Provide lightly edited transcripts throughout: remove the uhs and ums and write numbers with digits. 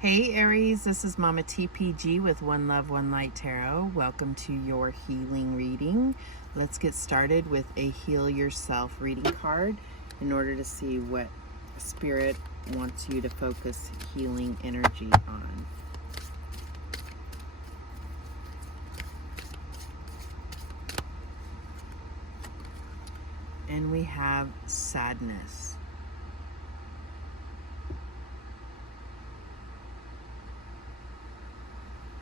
Hey Aries, this is Mama TPG with One Love, One Light Tarot. Welcome to your healing reading. Let's get started with a Heal Yourself reading card in order to see what Spirit wants you to focus healing energy on. And we have sadness.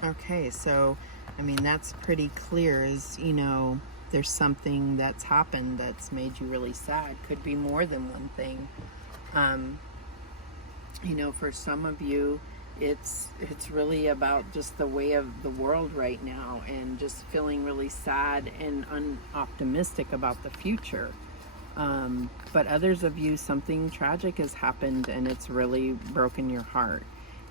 Okay, so, I mean, that's pretty clear as, there's something that's happened that's made you really sad. Could be more than one thing. For some of you, it's really about just the way of the world right now and just feeling really sad and unoptimistic about the future. But others of you, something tragic has happened and it's really broken your heart.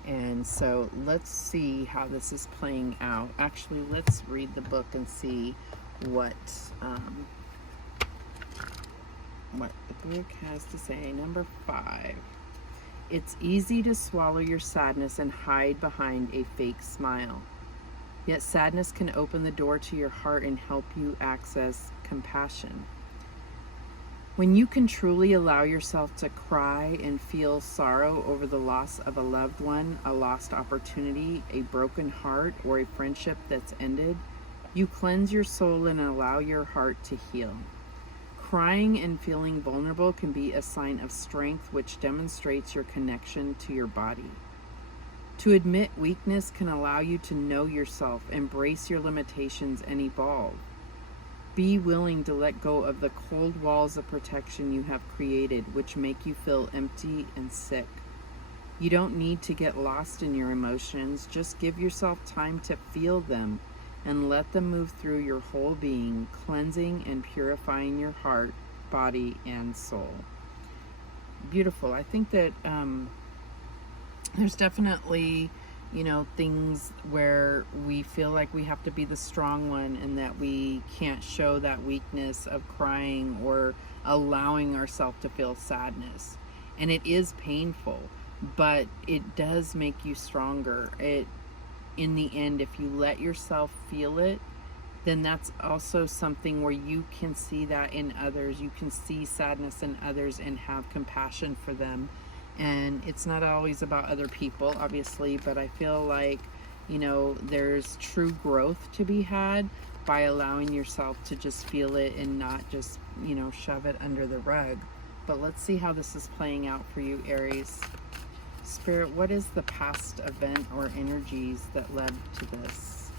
And so let's see how this is playing out. Actually, let's read the book and see what the book has to say. Number 5. It's easy to swallow your sadness and hide behind a fake smile. Yet sadness can open the door to your heart and help you access compassion. When you can truly allow yourself to cry and feel sorrow over the loss of a loved one, a lost opportunity, a broken heart, or a friendship that's ended, you cleanse your soul and allow your heart to heal. Crying and feeling vulnerable can be a sign of strength, which demonstrates your connection to your body. To admit weakness can allow you to know yourself, embrace your limitations, and evolve. Be willing to let go of the cold walls of protection you have created, which make you feel empty and sick. You don't need to get lost in your emotions. Just give yourself time to feel them and let them move through your whole being, cleansing and purifying your heart, body, and soul. Beautiful. I think that there's definitely things where we feel like we have to be the strong one and that we can't show that weakness of crying or allowing ourselves to feel sadness. And it is painful, but it does make you stronger. In the end, if you let yourself feel it, then that's also something where you can see that in others. You can see sadness in others and have compassion for them. And it's not always about other people, obviously, but I feel like, there's true growth to be had by allowing yourself to just feel it and not just, shove it under the rug. But let's see how this is playing out for you, Aries. Spirit, what is the past event or energies that led to this?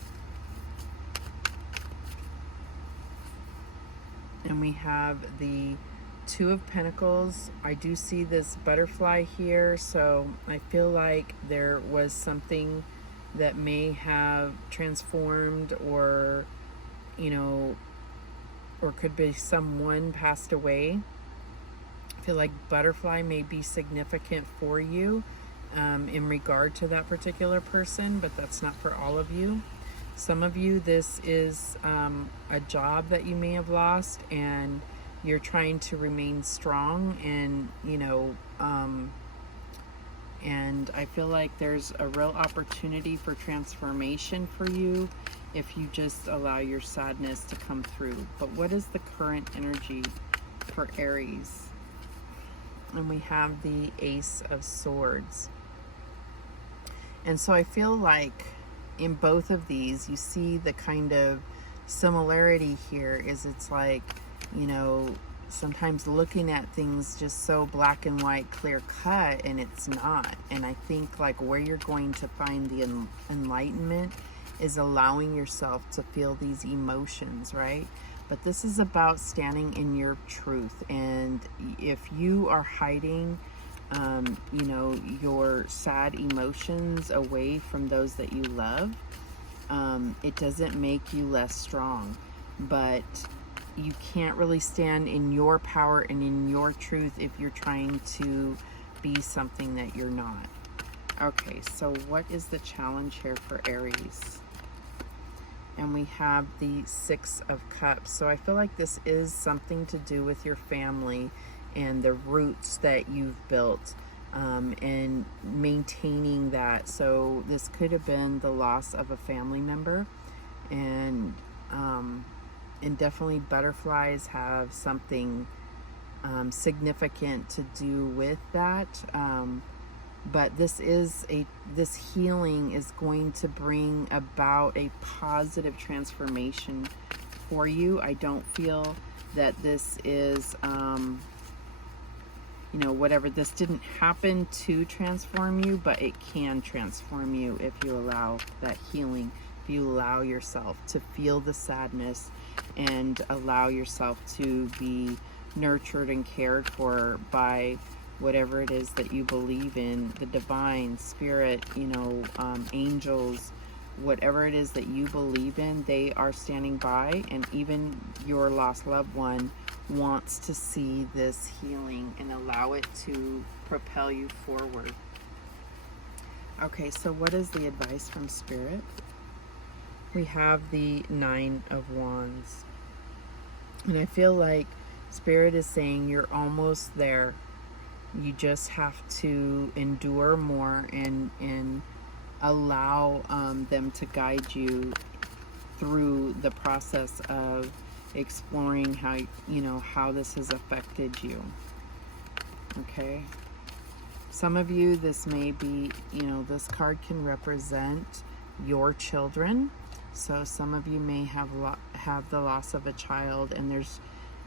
And we have the 2 of Pentacles. I do see this butterfly here, so I feel like there was something that may have transformed or or could be someone passed away. I feel like butterfly may be significant for you in regard to that particular person, but that's not for all of you. Some of you, this is a job that you may have lost and you're trying to remain strong, and and I feel like there's a real opportunity for transformation for you if you just allow your sadness to come through. But what is the current energy for Aries? And we have the Ace of Swords. And so I feel like in both of these, you see the kind of similarity here is it's like, sometimes looking at things just so black and white, clear cut, and it's not. And I think like where you're going to find the enlightenment is allowing yourself to feel these emotions, right? But this is about standing in your truth. And if you are hiding, your sad emotions away from those that you love, it doesn't make you less strong. But you can't really stand in your power and in your truth if you're trying to be something that you're not. Okay, so what is the challenge here for Aries? And we have the 6 of Cups. So I feel like this is something to do with your family and the roots that you've built. and maintaining that. So this could have been the loss of a family member, and definitely butterflies have something significant to do with that. But this healing is going to bring about a positive transformation for you. I don't feel that this is, whatever, this didn't happen to transform you, but it can transform you if you allow that healing, if you allow yourself to feel the sadness and allow yourself to be nurtured and cared for by whatever it is that you believe in, the divine, spirit, angels, whatever it is that you believe in, they are standing by, and even your lost loved one wants to see this healing and allow it to propel you forward. Okay, so what is the advice from Spirit? We have the Nine of Wands. And I feel like Spirit is saying you're almost there. You just have to endure more and allow them to guide you through the process of exploring how this has affected you. Okay, some of you, this may be, this card can represent your children. So some of you may have the loss of a child, and there's,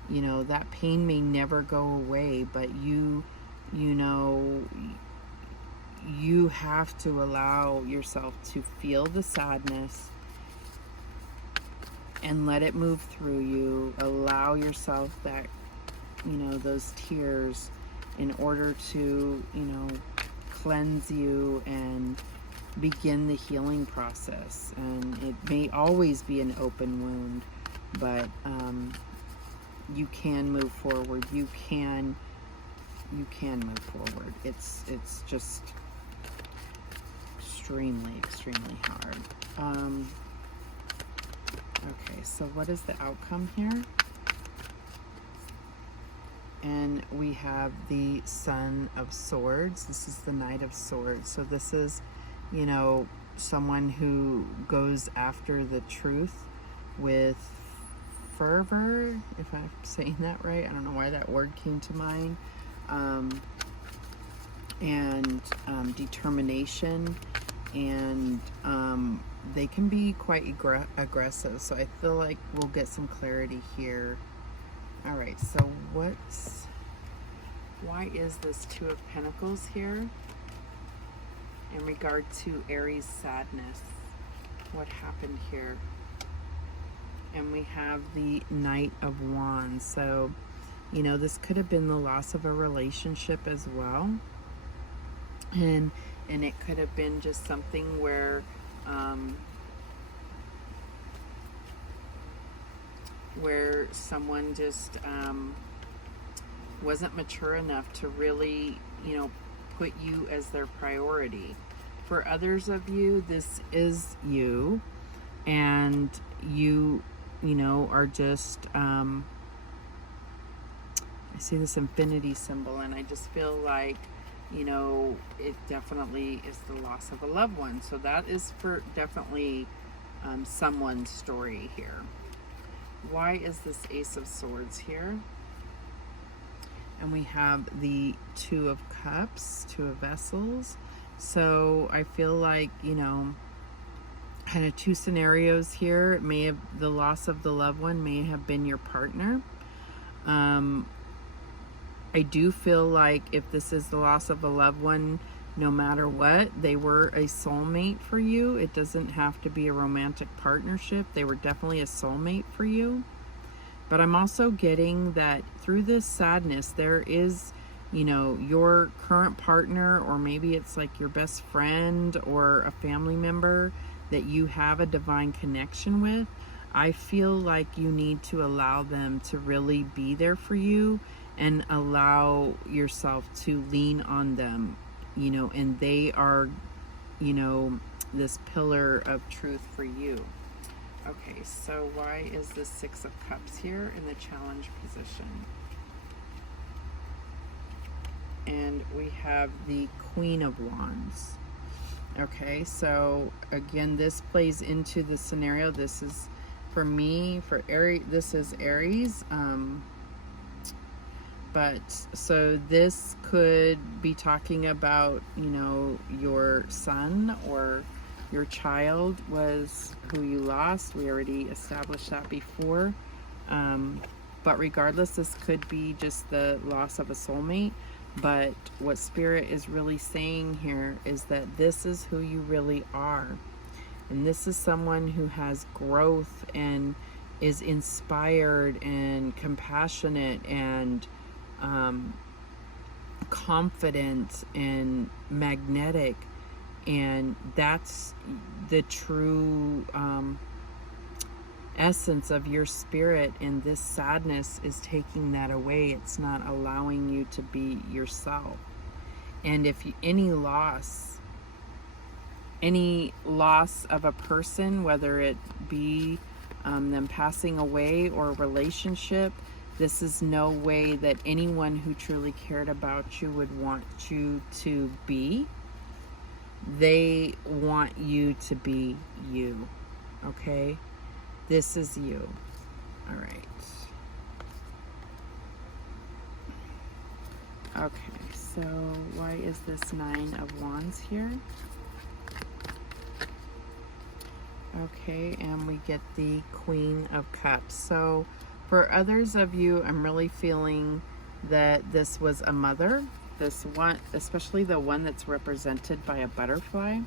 that pain may never go away, but you have to allow yourself to feel the sadness and let it move through you. Allow yourself that, those tears in order to, cleanse you and begin the healing process. And it may always be an open wound, but you can move forward. You can move forward. It's just extremely hard. Okay, so what is the outcome here? And we have the Son of Swords. This is the Knight of Swords. So this is, someone who goes after the truth with fervor, if I'm saying that right. I don't know why that word came to mind. And determination, and they can be quite aggressive. So I feel like we'll get some clarity here. All right, so why is this Two of Pentacles here in regard to Aries sadness? What happened here? And we have the Knight of Wands. So, this could have been the loss of a relationship as well. And it could have been just something where someone just wasn't mature enough to really, put you as their priority. For others of you, this is you, and you are just, I see this infinity symbol, and I just feel like, it definitely is the loss of a loved one. So that is for definitely someone's story here. Why is this Ace of Swords here? And we have the Two of Cups, Two of Vessels. So I feel like, kind of two scenarios here. It may have, the loss of the loved one may have been your partner. I do feel like if this is the loss of a loved one, no matter what, they were a soulmate for you. It doesn't have to be a romantic partnership. They were definitely a soulmate for you. But I'm also getting that through this sadness, there is, your current partner, or maybe it's like your best friend or a family member that you have a divine connection with. I feel like you need to allow them to really be there for you, and allow yourself to lean on them, and they are, this pillar of truth for you. Okay, so why is the Six of Cups here in the challenge position? and we have the Queen of Wands. Okay, so again, this plays into the scenario. This is for me, for Aries, this is Aries. But so this could be talking about, you know, your son or your child was who you lost. We already established that before. But regardless, this could be just the loss of a soulmate. But what Spirit is really saying here is that this is who you really are. And this is someone who has growth and is inspired and compassionate and confident and magnetic. And that's the true essence of your spirit, and this sadness is taking that away. It's not allowing you to be yourself. And if you, any loss of a person, whether it be them passing away or a relationship, this is no way that anyone who truly cared about you would want you to be. They want you to be you, okay? This is you. All right. Okay, so why is this Nine of Wands here? Okay, and we get the Queen of Cups. So for others of you, I'm really feeling that this was a mother. This one, especially the one that's represented by a butterfly,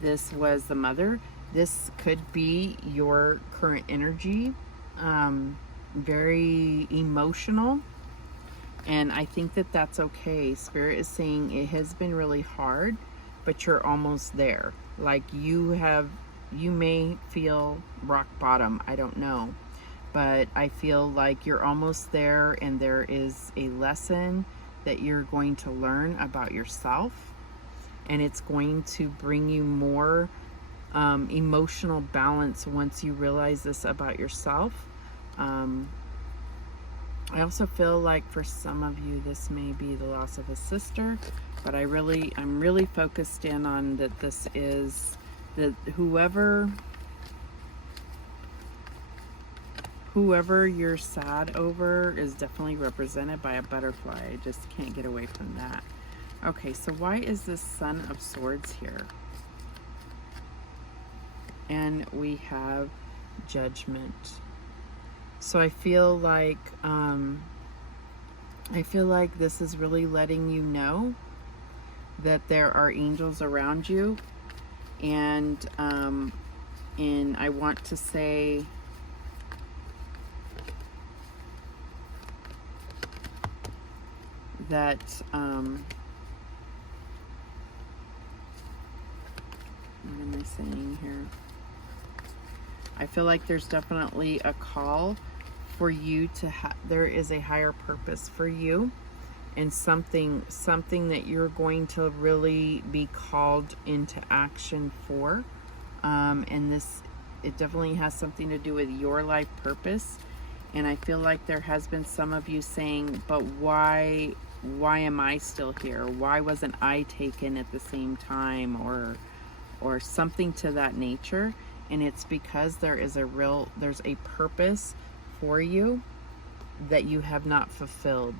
this was the mother. This could be your current energy, very emotional, and I think that that's okay. Spirit is saying it has been really hard, but you're almost there. Like you may feel rock bottom, I don't know, but I feel like you're almost there, and there is a lesson that you're going to learn about yourself, and it's going to bring you more emotional balance once you realize this about yourself. I also feel like for some of you this may be the loss of a sister, but I'm really focused in on that this is that whoever you're sad over is definitely represented by a butterfly. I just can't get away from that. Okay, so why is this Son of Swords here? And we have Judgment. So I feel like this is really letting you know that there are angels around you, and I want to say that what am I saying here? I feel like there's definitely a call for you to there is a higher purpose for you, and something that you're going to really be called into action for, and it definitely has something to do with your life purpose. And I feel like there has been some of you saying, but why am I still here? Why wasn't I taken at the same time, or something to that nature? And it's because there's a purpose for you that you have not fulfilled.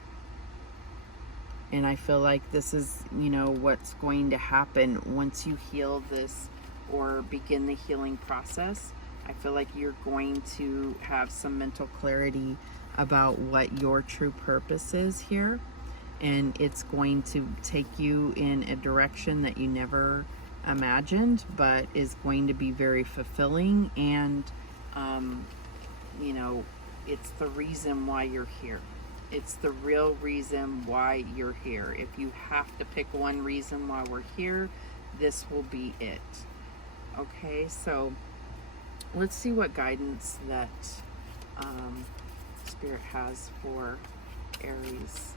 And I feel like this is, you know, what's going to happen once you heal this or begin the healing process. I feel like you're going to have some mental clarity about what your true purpose is here. And it's going to take you in a direction that you never imagined, but is going to be very fulfilling. And, you know, it's the reason why you're here. It's the real reason why you're here. If you have to pick one reason why we're here, this will be it. Okay, so let's see what guidance that Spirit has for Aries.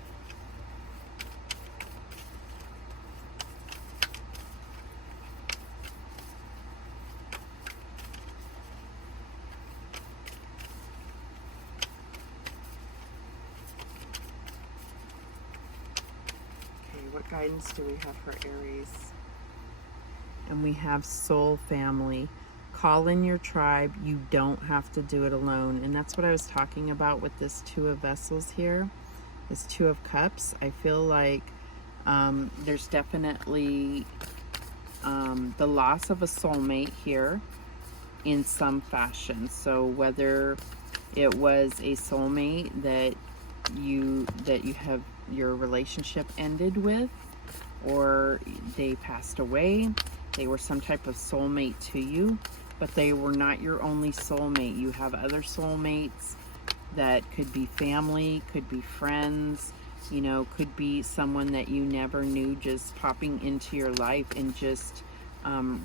what guidance do we have for Aries? And we have soul family. Call in your tribe. You don't have to do it alone. And that's what I was talking about with this Two of Vessels here, this Two of Cups. I feel like there's definitely the loss of a soulmate here in some fashion. So whether it was a soulmate that you have your relationship ended with, or they passed away, they were some type of soulmate to you, but they were not your only soulmate. You have other soulmates that could be family, could be friends, you know, could be someone that you never knew just popping into your life, and just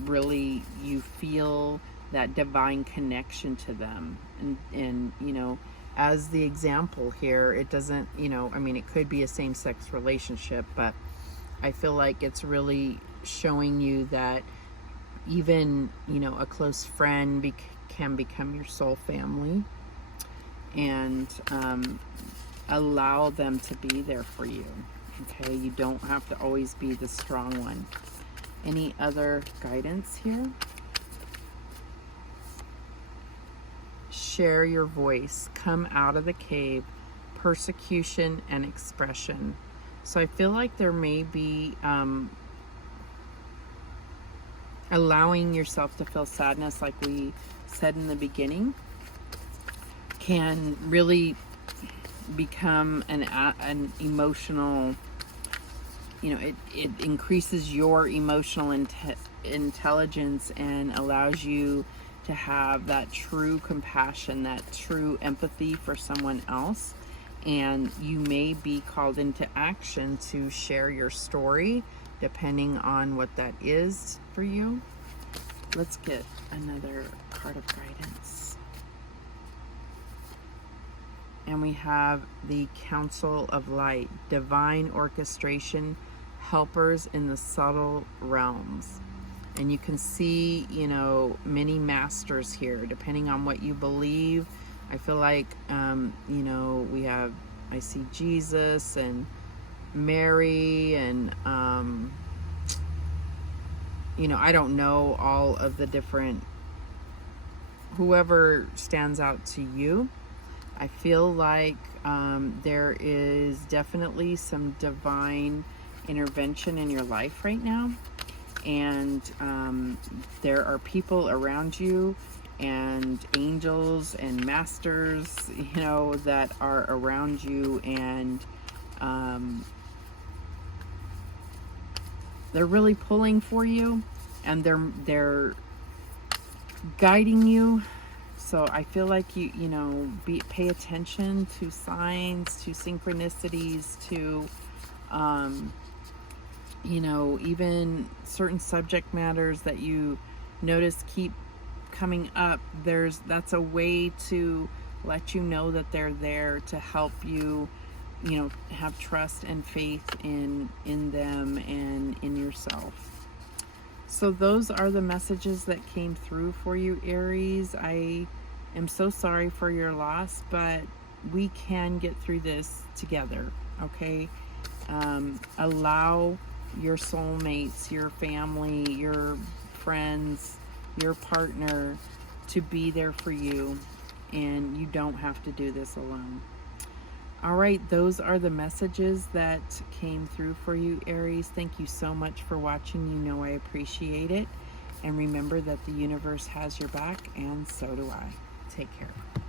really you feel that divine connection to them. And you know, as the example here, it doesn't, you know, I mean, it could be a same-sex relationship, but I feel like it's really showing you that even, you know, a close friend can become your soul family, and allow them to be there for you. Okay, you don't have to always be the strong one. Any other guidance here? Share your voice. Come out of the cave. Persecution and expression. So I feel like there may be allowing yourself to feel sadness, like we said in the beginning, can really become an emotional, you know, it increases your emotional intelligence and allows you to have that true compassion, that true empathy for someone else. And you may be called into action to share your story, depending on what that is for you. Let's get another card of guidance. And we have the Council of Light, divine orchestration, helpers in the subtle realms. And you can see, you know, many masters here, depending on what you believe. I feel like, you know, I see Jesus and Mary and, you know, I don't know all of the different, whoever stands out to you. I feel like there is definitely some divine intervention in your life right now. And there are people around you, and angels and masters, you know, that are around you, and they're really pulling for you, and they're guiding you. So I feel like you know, pay attention to signs, to synchronicities, to you know, even certain subject matters that you notice keep coming up. That's a way to let you know that they're there to help you, you know, have trust and faith in them and in yourself. So those are the messages that came through for you, Aries. I am so sorry for your loss, but we can get through this together, okay? Allow your soulmates, your family, your friends, your partner to be there for you, and you don't have to do this alone. All right, those are the messages that came through for you, Aries. Thank you so much for watching. You know I appreciate it. And remember that the universe has your back, and so do I. Take care.